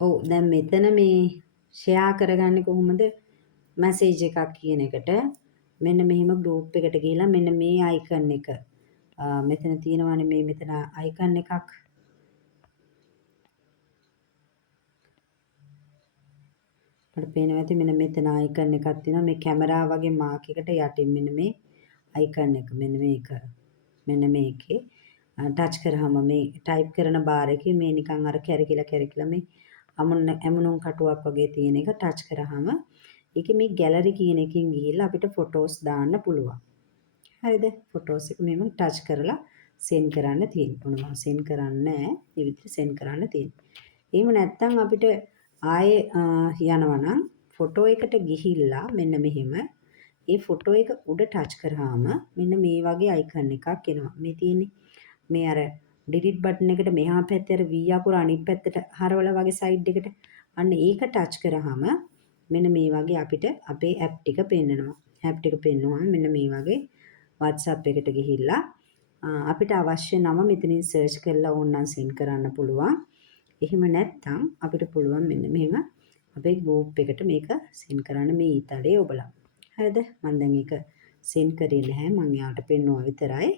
ඔව් දැන් මෙතන මේ ෂෙයා කරගන්නේ කොහොමද? මැසේජ් එකක් කියන එකට මෙන්න මෙහෙම ගෲප් එකට ගිහිල්ලා මෙන්න මේ අයිකන් එක මෙතන තියෙනවානේ මේ මෙතන අයිකන් එකක්. අපිට පේනවා ඇති මෙන්න මෙතන අයිකන් එකක් තියෙනවා. මේ කැමරා වගේ මාක් එකට යටින් මෙන්න මේ අයිකන් එක මෙන්න මේක. මෙන්න මේකේ ටච් කරාම මේ ටයිප් කරන බාර් එකේ මේ නිකන් අර කැරකිලා මේ ඇමුණුම් කටුවක් වගේ තියෙන එක ටච් කරාම ඒකේ මේ ගැලරි කියන එකෙන් ගිහිල්ලා අපිට ෆොටෝස් දාන්න පුළුවන්. හරිද? ෆොටෝස් එක මෙහෙම ටච් කරලා සෙන්ඩ් කරන්න තියෙනවා. මම සෙන්ඩ් කරන්නේ නැහැ. මේ විදිහට සෙන්ඩ් කරන්න තියෙනවා. එහෙම නැත්නම් අපිට ආයේ යනවා නම් ෆොටෝ එකට ගිහිල්ලා මෙන්න මෙහෙම ඒ ෆොටෝ එක උඩ ටච් කරාම මෙන්න මේ වගේ අයිකන් එකක් එනවා. මේ තියෙන්නේ මේ අර ඩිලීට් බටන් එකට මෙහා පැත්තේ අර V අකුර අනිත් පැත්තට හරවලා වගේ සයිඩ් එකට අන්න ඒක ටච් කරාම මෙන්න මේ වගේ අපිට අපේ ඇප් ටික පෙන්නනවා. ඇප් ටික පෙන්නුවාම මෙන්න මේ වගේ WhatsApp එකට ගිහිල්ලා අපිට අවශ්‍ය නම මෙතනින් සර්ච් කරලා ඕනනම් සෙන්ඩ් කරන්න පුළුවන්. එහෙම නැත්නම් අපිට පුළුවන් මෙන්න මෙහෙම අපේ ගෲප් එකට මේක සෙන්ඩ් කරන්න මේ ඊතලේ ඔබලා. හරිද? මම දැන් ඒක සෙන්ඩ් කරේ නැහැ. මම යාට පෙන්නුවා විතරයි.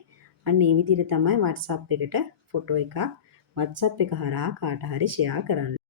අන්න ඒ විදිහට තමයි WhatsApp එකට ෆොටෝ එකක් WhatsApp එක හරහා කාට හරි ෂෙයා කරන්න.